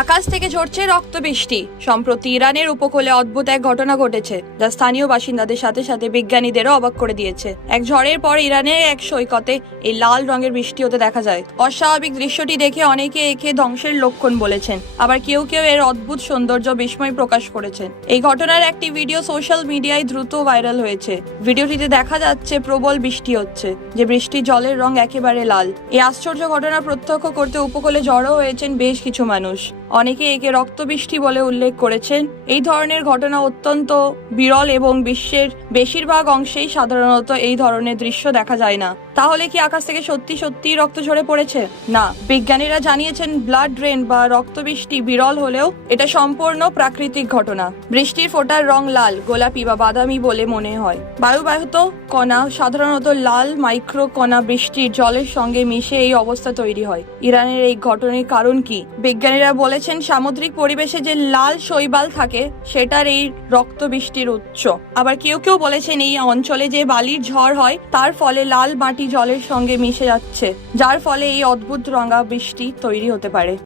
আকাশ থেকে ঝরছে রক্ত বৃষ্টি। সম্প্রতি ইরানের উপকূলে অদ্ভুত এক ঘটনা ঘটেছে, যা স্থানীয় বাসিন্দাদের সাথে সাথে বিজ্ঞানীদেরও অবাক করে দিয়েছে। এক ঝড়ের পর ইরানের এক সৈকতে এই লাল রঙের বৃষ্টি হতে দেখা যায়। অস্বাভাবিক দৃশ্যটি দেখে অনেকে একে ধ্বংসের লক্ষণ বলেছেন, আবার কেউ কেউ এর অদ্ভুত সৌন্দর্য বিস্ময় প্রকাশ করেছেন। এই ঘটনার একটি ভিডিও সোশ্যাল মিডিয়ায় দ্রুত ভাইরাল হয়েছে। ভিডিওটিতে দেখা যাচ্ছে প্রবল বৃষ্টি হচ্ছে, যে বৃষ্টির জলের রং একেবারে লাল। এই আশ্চর্য ঘটনা প্রত্যক্ষ করতে উপকূলে জড়ো হয়েছেন বেশ কিছু মানুষ। অনেকে একে রক্তবৃষ্টি বলে উল্লেখ করেছেন। এই ধরনের ঘটনা অত্যন্ত বিরল এবং বিশ্বের বেশিরভাগ অংশেই সাধারণত এই ধরনের দৃশ্য দেখা যায় না। তাহলে কি আকাশ থেকে সত্যি সত্যি রক্ত ঝরে পড়েছে? না, বিজ্ঞানীরা জানিয়েছেন ব্লাড রেন বা রক্তবৃষ্টি বিরল হলেও এটা সম্পূর্ণ প্রাকৃতিক ঘটনা। বৃষ্টির ফোঁটার রং লাল, গোলাপি বা বাদামি বলে মনে হয়। বায়ুবাহিত কণা, সাধারণত লাল মাইক্রো কণা, বৃষ্টির জলের সঙ্গে মিশে এই অবস্থা তৈরি হয়। ইরানের এই ঘটনার কারণ কি? বিজ্ঞানীরা বলেছেন সামুদ্রিক পরিবেশে যে লাল শৈবাল থাকে সেটার এই রক্ত বৃষ্টির উৎস। আবার কেউ কেউ বলেছেন এই অঞ্চলে যে বালির ঝড় হয় তার ফলে লাল মাটি জলের সঙ্গে মিশে যাচ্ছে, যার ফলে এই অদ্ভুত রঙা বৃষ্টি তৈরি হতে পারে।